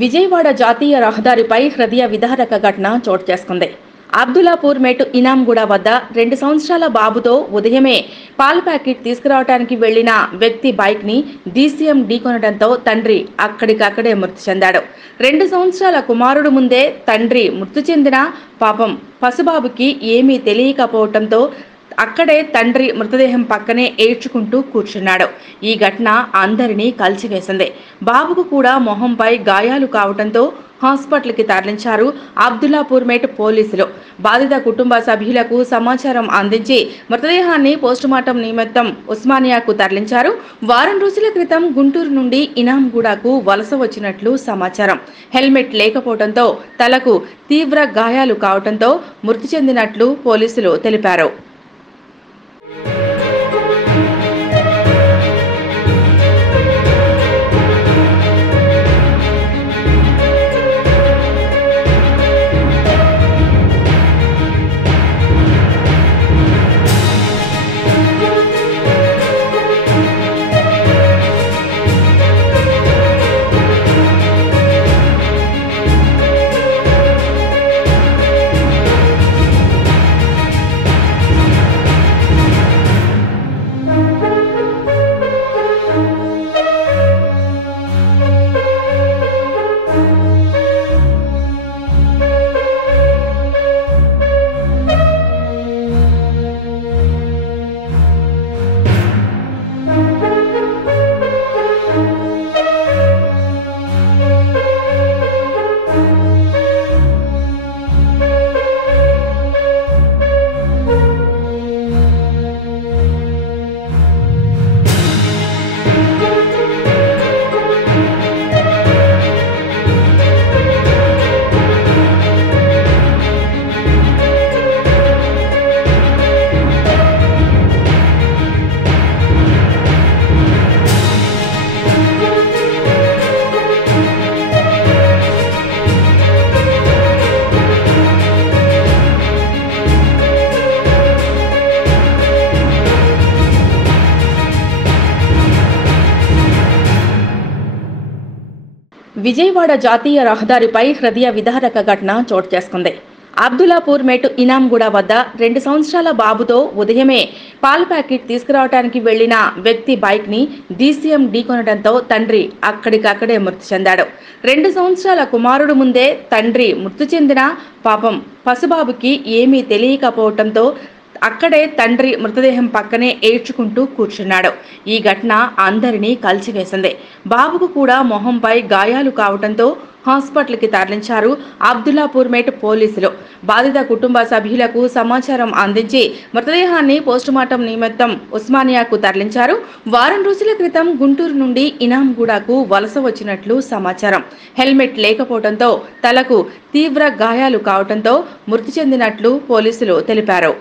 విజయవాడ జాతీయ రహదారిపై హృదయ విదారక ఘటన చోటు చేసుకుంది. అబ్దుల్లాపూర్ మేటు ఇనాంగూడ వద్ద 2 సంవత్సరాల బాబుతో ఉదయమే పాల ప్యాకెట్ తీసుకురావడానికి వెళ్లిన వ్యక్తి బైక్ ని డీసీఎం ఢీకొనడంతో తండ్రి అక్కడికక్కడే మృతి చెందాడు. 2 సంవత్సరాల కుమారుడు ముందే తండ్రి మృతి చెందిన పాపం పసిబాబుకి ఏమీ తెలియకపోవడంతో అక్కడే తండ్రి మృతదేహం పక్కనే ఏడ్చుకుంటూ కూర్చున్నాడు. ఈ ఘటన అందరినీ కలిచివేసింది. బాబుకు కూడా మొహంపై గాయాలు కావడంతో హాస్పిటల్కి తరలించారు అబ్దుల్లాపూర్ మేట్ పోలీసులు. బాధిత కుటుంబ సభ్యులకు సమాచారం అందించి మృతదేహాన్ని పోస్టుమార్టం నిమిత్తం ఉస్మానియాకు తరలించారు. వారం రోజుల క్రితం గుంటూరు నుండి ఇనాంగూడకు వలస వచ్చినట్లు సమాచారం. హెల్మెట్ లేకపోవడంతో తలకు తీవ్ర గాయాలు కావడంతో మృతి చెందినట్లు పోలీసులు తెలిపారు. విజయవాడ జాతీయ రహదారిపై హృదయ విదారక ఘటన చోటు చేసుకుంది. అబ్దుల్లాపూర్ మేటు ఇనాంగూడ వద్ద 2 సంవత్సరాల బాబుతో ఉదయమే పాల ప్యాకెట్ తీసుకురావడానికి వెళ్లిన వ్యక్తి బైక్ ని డీసీఎం ఢీకొనడంతో తండ్రి అక్కడికక్కడే మృతి చెందాడు. 2 సంవత్సరాల కుమారుడు ముందే తండ్రి మృతి చెందిన పాపం పసిబాబుకి ఏమీ తెలియకపోవడంతో అక్కడే తండ్రి మృతదేహం పక్కనే ఏడ్చుకుంటూ కూర్చున్నాడు. ఈ ఘటన అందరినీ కలిచివేసింది. బాబుకు కూడా మొహంపై గాయాలు కావడంతో హాస్పిటల్కి తరలించారు అబ్దుల్లాపూర్ మేట్ పోలీసులు. బాధిత కుటుంబ సభ్యులకు సమాచారం అందించి మృతదేహాన్ని పోస్టుమార్టం నిమిత్తం ఉస్మానియాకు తరలించారు. వారం రోజుల క్రితం గుంటూరు నుండి ఇనాంగూడకు వలస వచ్చినట్లు సమాచారం. హెల్మెట్ లేకపోవడంతో తలకు తీవ్ర గాయాలు కావడంతో మృతి చెందినట్లు పోలీసులు తెలిపారు.